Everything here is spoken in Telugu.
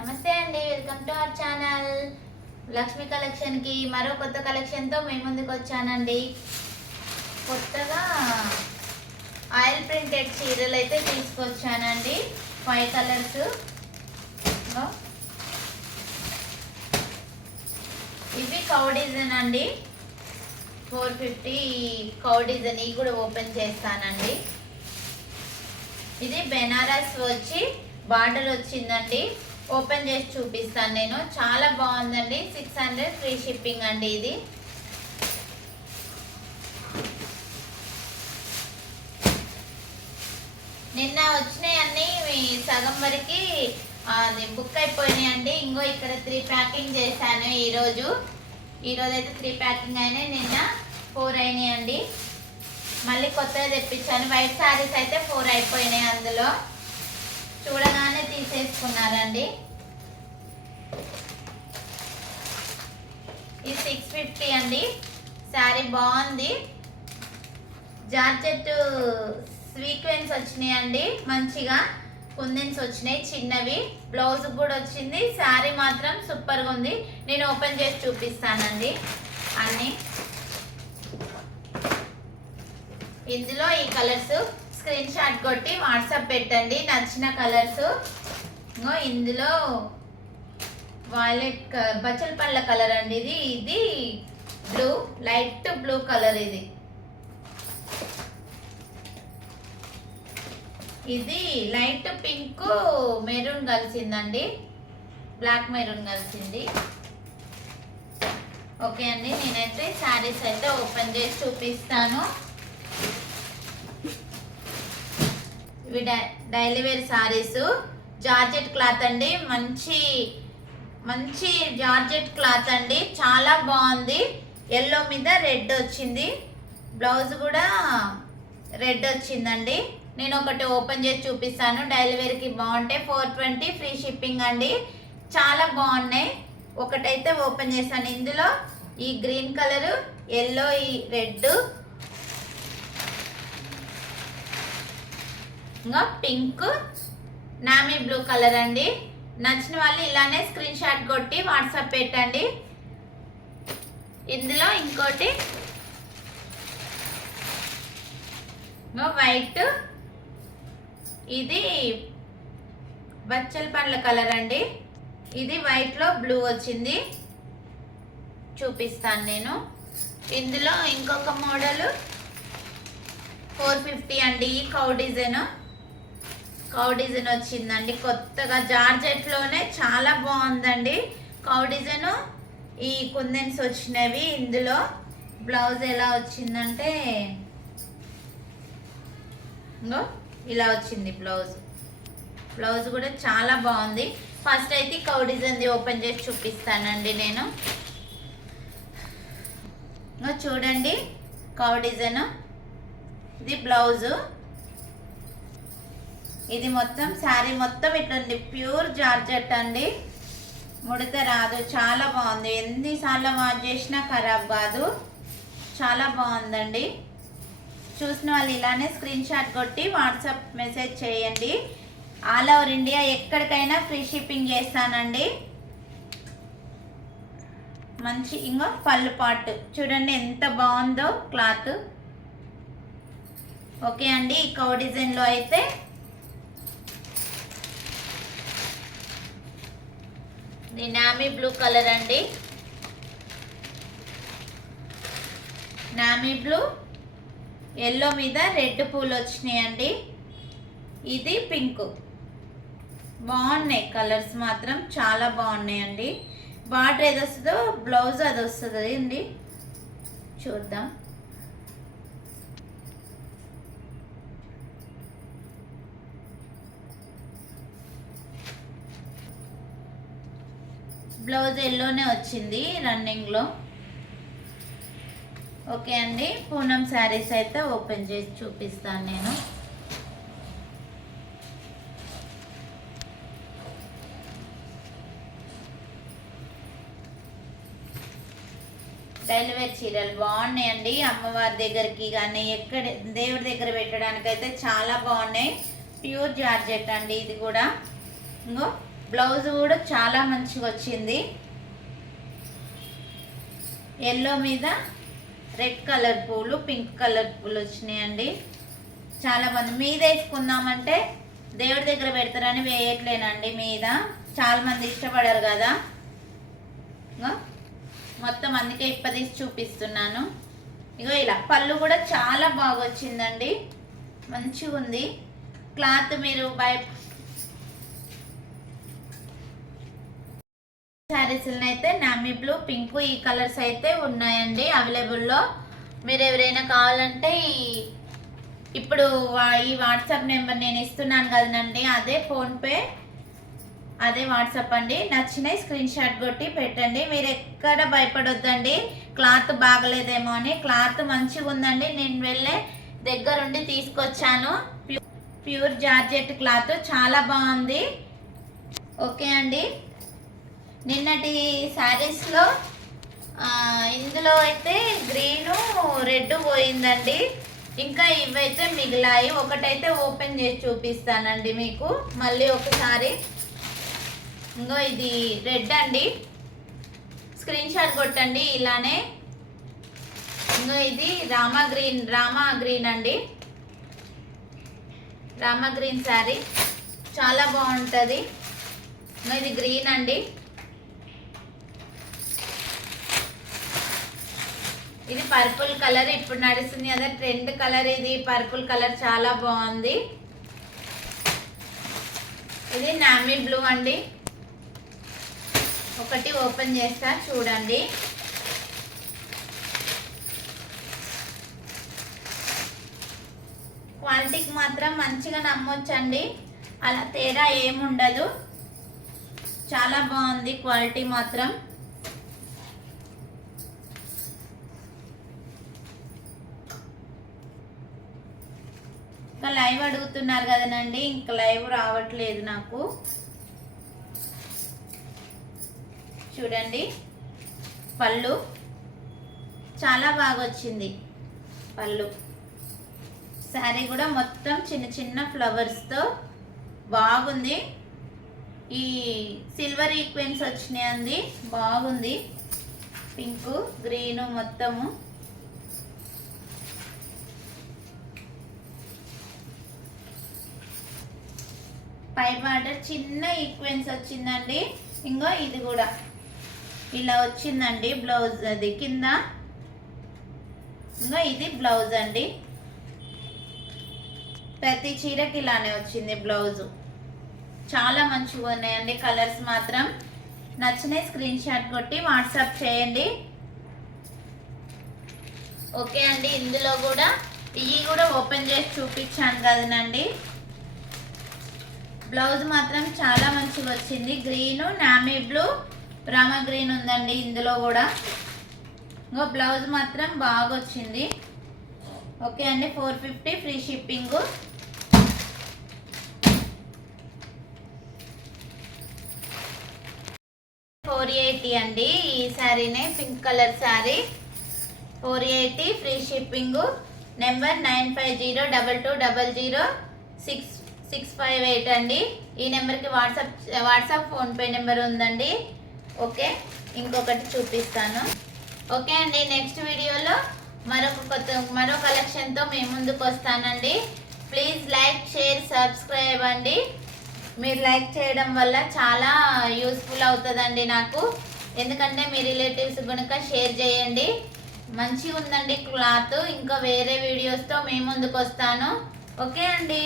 నమస్తే అండి, welcome to our channel Lakshmi కలెక్షన్కి మరో కొత్త కలెక్షన్తో మేము ముందుకు వచ్చానండి. కొత్తగా ఆయిల్ ప్రింటెడ్ చీరలు అయితే తీసుకొచ్చానండి. 5 కలర్స్. ఇవి కౌ డిజైన్ అండి. 450 కౌ డిజైన్. ఇవి కూడా ఓపెన్ చేస్తానండి. ఇది బెనారస్ వచ్చి బార్డర్ వచ్చిందండి. ఓపెన్ చేసి చూపిస్తాను నేను. చాలా బాగుందండి. 600 ఫ్రీ షిప్పింగ్ అండి. ఇది నిన్న వచ్చినాయన్నీ సగం వరకు బుక్ అయిపోయినాయండి. ఇంకో ఇక్కడ 3 ప్యాకింగ్ చేశాను ఈరోజు అయితే 3 ప్యాకింగ్ అయినాయి. నిన్న 4 అయినాయండి. మళ్ళీ కొత్తగా తెప్పించాను. వైట్ శారీస్ అయితే 4 అయిపోయినాయి. అందులో చూడగానే తీసేసుకున్నారండి. ఇది 650 అండి. శారీ బాగుంది. జార్జెట్ సీక్వెన్స్ వచ్చినాయండి. మంచిగా కుందన్స్ వచ్చినాయి చిన్నవి. బ్లౌజ్ కూడా వచ్చింది. శారీ మాత్రం సూపర్గా ఉంది. నేను ఓపెన్ చేసి చూపిస్తానండి అన్నీ. ఇందులో ఈ కలర్స్ స్క్రీన్ షాట్ కొట్టి వాట్సాప్ పెట్టండి నచ్చిన కలర్స్. ఇందులో వాయిలెట్ బచ్చల పండ్ల కలర్ అండి. ఇది బ్లూ, లైట్ బ్లూ కలర్. ఇది లైట్ పింక్ మెరూన్ కలిసిందండి. బ్లాక్ మెరూన్ కలిసింది. ఓకే అండి, నేనైతే శారీస్ అయితే ఓపెన్ చేసి చూపిస్తాను. ఇవి daily wear saris. Georgette cloth అండి. మంచి జార్జెట్ క్లాత్ అండి. చాలా బాగుంది. ఎల్లో మీద రెడ్ వచ్చింది. బ్లౌజ్ కూడా రెడ్ వచ్చిందండి. నేను ఒకటి ఓపెన్ చేసి చూపిస్తాను. డైలీ వేర్కి బాగుంటాయి. 420 ఫ్రీ షిప్పింగ్ అండి. చాలా బాగున్నాయి. ఒకటైతే ఓపెన్ చేశాను. ఇందులో ఈ గ్రీన్ కలరు, ఎల్లో, ఈ రెడ్, ఇంకా పింక్, నామీ బ్లూ కలర్ అండి. నచ్చిన వాళ్ళు ఇలానే స్క్రీన్ షాట్ కొట్టి వాట్సాప్ పెట్టండి. ఇందులో ఇంకోటి వైట్, ఇది బచ్చల పండ్ల కలర్ అండి. ఇది వైట్లో బ్లూ వచ్చింది. చూపిస్తాను నేను. ఇందులో ఇంకొక మోడల్ 450 అండి. ఈ కౌ డిజైన్ వచ్చిందండి. కొత్తగా జార్జెట్లోనే చాలా బాగుందండి. కౌ డిజైన్, ఈ కుందన్స్ వచ్చినవి. ఇందులో బ్లౌజ్ ఎలా వచ్చిందంటే ఇలా వచ్చింది. బ్లౌజ్ కూడా చాలా బాగుంది. ఫస్ట్ అయితే కౌ డిజైన్ది ఓపెన్ చేసి చూపిస్తానండి నేను. చూడండి కౌ డిజైన్. ఇది బ్లౌజు. ఇది మొత్తం శారీ మొత్తం ఇట్లుంది. ప్యూర్ జార్జెట్ అండి. ముడత రాదు. చాలా బాగుంది. ఎన్నిసార్లు వాష్ చేసినా ఖరాబ్ కాదు. చాలా బాగుందండి. చూసిన వాళ్ళు ఇలానే స్క్రీన్ షాట్ కొట్టి వాట్సాప్ మెసేజ్ చేయండి. ఆల్ ఓవర్ ఇండియా ఎక్కడికైనా ఫ్రీ షిప్పింగ్ చేస్తానండి. మంచి ఇంకో పళ్ళు పాటు చూడండి ఎంత బాగుందో క్లాత్. ఓకే అండి, ఈ కౌ డిజైన్లో అయితే ఇది నామీ బ్లూ కలర్ అండి. నామీ బ్లూ, ఎల్లో మీద రెడ్ పూలు వచ్చినాయండి. ఇది పింక్. బాగున్నాయి కలర్స్ మాత్రం చాలా బాగున్నాయండి. బార్డర్ ఏది వస్తుందో బ్లౌజ్ అది వస్తుంది అండి. చూద్దాం. బ్లౌజ్ ఎల్లోనే వచ్చింది రన్నింగ్లో. ఓకే అండి, పూనం శారీస్ అయితే ఓపెన్ చేసి చూపిస్తాను నేను. డైలీ వేర్ చీరలు బాగున్నాయండి. అమ్మవారి దగ్గరికి కానీ ఎక్కడ దేవుడి దగ్గర పెట్టడానికి అయితే చాలా బాగున్నాయి. ప్యూర్ జార్జెట్ అండి. ఇది కూడా ఇంకో బ్లౌజ్ కూడా చాలా మంచిగా వచ్చింది. ఎల్లో మీద రెడ్ కలర్ పూలు, పింక్ కలర్ పూలు వచ్చినాయండి. చాలా మంది మీద వేసుకుందామంటే దేవుడి దగ్గర పెడతారని వేయట్లేనండి మీద. చాలా మంది ఇష్టపడరు కదా, మొత్తం అందుకే ఇప్పదీసి చూపిస్తున్నాను. ఇగో ఇలా పళ్ళు కూడా చాలా బాగా వచ్చిందండి, మంచిగా ఉంది క్లాత్. మీరు శారీస్ని అయితే నామీ బ్లూ, పింక్ ఈ కలర్స్ అయితే ఉన్నాయండి అవైలబుల్లో. మీరు ఎవరైనా కావాలంటే ఇప్పుడు ఈ వాట్సాప్ నెంబర్ నేను ఇస్తున్నాను కదండి, అదే ఫోన్పే, అదే వాట్సాప్ అండి. నచ్చినాయి స్క్రీన్ షాట్ కొట్టి పెట్టండి. మీరు ఎక్కడ భయపడొద్దండి క్లాత్ బాగలేదేమో అని. క్లాత్ మంచిగా ఉందండి, నేను వెళ్ళే దగ్గరుండి తీసుకొచ్చాను. ప్యూర్ జార్జెట్ క్లాత్ చాలా బాగుంది. ఓకే అండి, నిన్నటి శారీస్లో ఇందులో అయితే గ్రీను రెడ్ పోయిందండి, ఇంకా ఇవైతే మిగిలాయి. ఒకటైతే ఓపెన్ చేసి చూపిస్తానండి మీకు మళ్ళీ ఒకసారి. ఇంకో ఇది రెడ్ అండి, స్క్రీన్ షాట్ కొట్టండి ఇలానే. ఇంకో ఇది రామా గ్రీన్ అండి, రామా గ్రీన్ శారీ చాలా బాగుంటుంది. ఇంకో ఇది గ్రీన్ అండి, ఇది పర్పుల్ కలర్ ఇప్పుడు నడుస్తుంది కదా ట్రెండ్ కలర్, ఇది పర్పుల్ కలర్ చాలా బాగుంది. ఇది నామీ బ్లూ అండి, ఒకటి ఓపెన్ చేస్తా చూడండి. క్వాలిటీకి మాత్రం మంచిగా నమ్మొచ్చండి, అలా తేడా ఏముండదు, చాలా బాగుంది క్వాలిటీ మాత్రం. ఇంకా లైవ్ అడుగుతున్నారు కదనండి, ఇంకా లైవ్ రావట్లేదు నాకు. చూడండి పళ్ళు చాలా బాగా వచ్చింది, పళ్ళు శారీ కూడా మొత్తం చిన్న చిన్న ఫ్లవర్స్తో బాగుంది. ఈ సిల్వర్ ఈక్వెన్స్ వచ్చినాయండి, బాగుంది. పింక్ గ్రీను మొత్తము. పై బార్డర్ చిన్న ఈక్వెన్స్ వచ్చిందండి. ఇంకో ఇది కూడా ఇలా వచ్చిందండి బ్లౌజ్, అది కింద. ఇంకో ఇది బ్లౌజ్ అండి, ప్రతి చీరకి ఇలానే వచ్చింది బ్లౌజు. చాలా మంచిగా ఉన్నాయండి కలర్స్ మాత్రం. నచ్చినాయి స్క్రీన్ షాట్ కొట్టి వాట్సాప్ చేయండి. ఓకే అండి, ఇందులో కూడా ఇవి కూడా ఓపెన్ చేసి చూపించాను కదనండి. బ్లౌజ్ మాత్రం చాలా మంచిగా వచ్చింది, గ్రీను నామీ బ్లూ రామా గ్రీన్ ఉందండి ఇందులో కూడా. ఇంకో బ్లౌజ్ మాత్రం బాగా వచ్చింది. ఓకే అండి, 450 ఫ్రీ షిప్పింగ్. $480 అండి ఈ శారీనే, pink colour sari. 480 free shipping. Number 9502200658 అండి. ఈ నెంబర్కి వాట్సాప్ ఫోన్పే నెంబర్ ఉందండి. ఓకే, ఇంకొకటి చూపిస్తాను. ఓకే అండి, నెక్స్ట్ వీడియోలో మరో కలెక్షన్తో మీ ముందుకు వస్తానండి. ప్లీజ్ లైక్, షేర్, సబ్స్క్రైబ్ అండి. మీరు లైక్ చేయడం వల్ల చాలా యూస్ఫుల్ అవుతుందండి నాకు, ఎందుకంటే మీ రిలేటివ్స్ కనుక షేర్ చేయండి. మంచిగా ఉందండి క్లాత్. ఇంకా వేరే వీడియోస్తో మీ ముందుకు వస్తాను. ఓకే అండి.